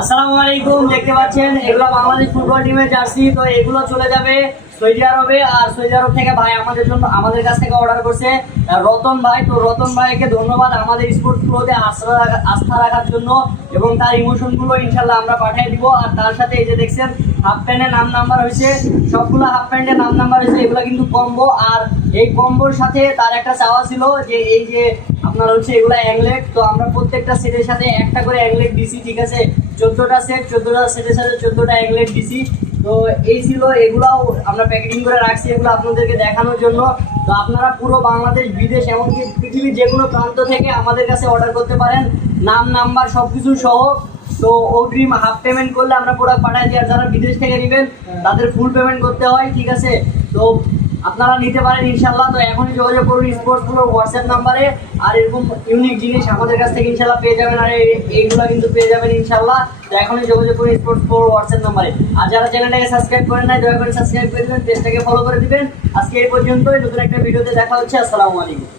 আসসালামু আলাইকুম। দেখতে পাচ্ছেন এগুলো বাংলাদেশ ফুটবল টিমের জার্সি। তো এগুলো চলে যাবে সৌদি আরবে। আর সৌদি আরব থেকে ভাই আমাদের কাছ থেকে অর্ডার করছে রতন ভাই। তো রতন ভাইকে ধন্যবাদ আমাদের স্পোর্টস গুলোতে আস্থা রাখার জন্য, এবং তার ইমোশন গুলো ইনশাল্লাহ আমরা পাঠিয়ে দিব। আর তার সাথে এই যে দেখছেন হাফ প্যান্টের নাম্বার হয়েছে, সবগুলো হাফ প্যান্টের নাম্বার হয়েছে। এগুলো কিন্তু কম্বো। আর এই কম্বোর সাথে তার একটা চাওয়া ছিল যে এই যে আপনার হচ্ছে এগুলো অ্যাংলেট। তো আমরা প্রত্যেকটা সেটের সাথে একটা করে অ্যাংলেট দিছি, ঠিক আছে? 14টা সেট, 14টা সেটের সাথে 14টা অ্যাংলেট দিছি। তো এই ছিল, এগুলাও আমরা প্যাকেটিং করে রাখছি এগুলো আপনাদেরকে দেখানোর জন্য। তো আপনারা পুরো বাংলাদেশ, বিদেশ, এমনকি পৃথিবীর যে কোনো প্রান্ত থেকে আমাদের কাছে অর্ডার করতে পারেন, নাম্বার সব কিছু সহ। তো অগ্রিম হাফ পেমেন্ট করলে আমরা প্রোডাক্ট পাঠাই দিই। আর যারা বিদেশ থেকে নেবেন তাদের ফুল পেমেন্ট করতে হয়, ঠিক আছে? তো আপনারা নিতে পারেন ইনশাল্লাহ। তো এখনই যোগাযোগ করুন স্পোর্টসগুলোর হোয়াটসঅ্যাপ নাম্বারে। আর এরকম ইউনিক জিনিস আমাদের কাছ থেকে ইনশাল্লাহ পেয়ে যাবেন। আর এইগুলো কিন্তু পেয়ে যাবেন ইনশাল্লাহ। তো এখনই যোগাযোগ করুন স্পোর্টস হোয়াটসঅ্যাপ নাম্বারে। আর যারা চ্যানেলটাকে সাবস্ক্রাইব করেন নাই, দয়া করে সাবস্ক্রাইব করে দেবেন, পেজটাকে ফলো করে দিবেন। আজকে এই পর্যন্তই। নতুন একটা ভিডিওতে দেখা হচ্ছে। আসসালামু আলাইকুম।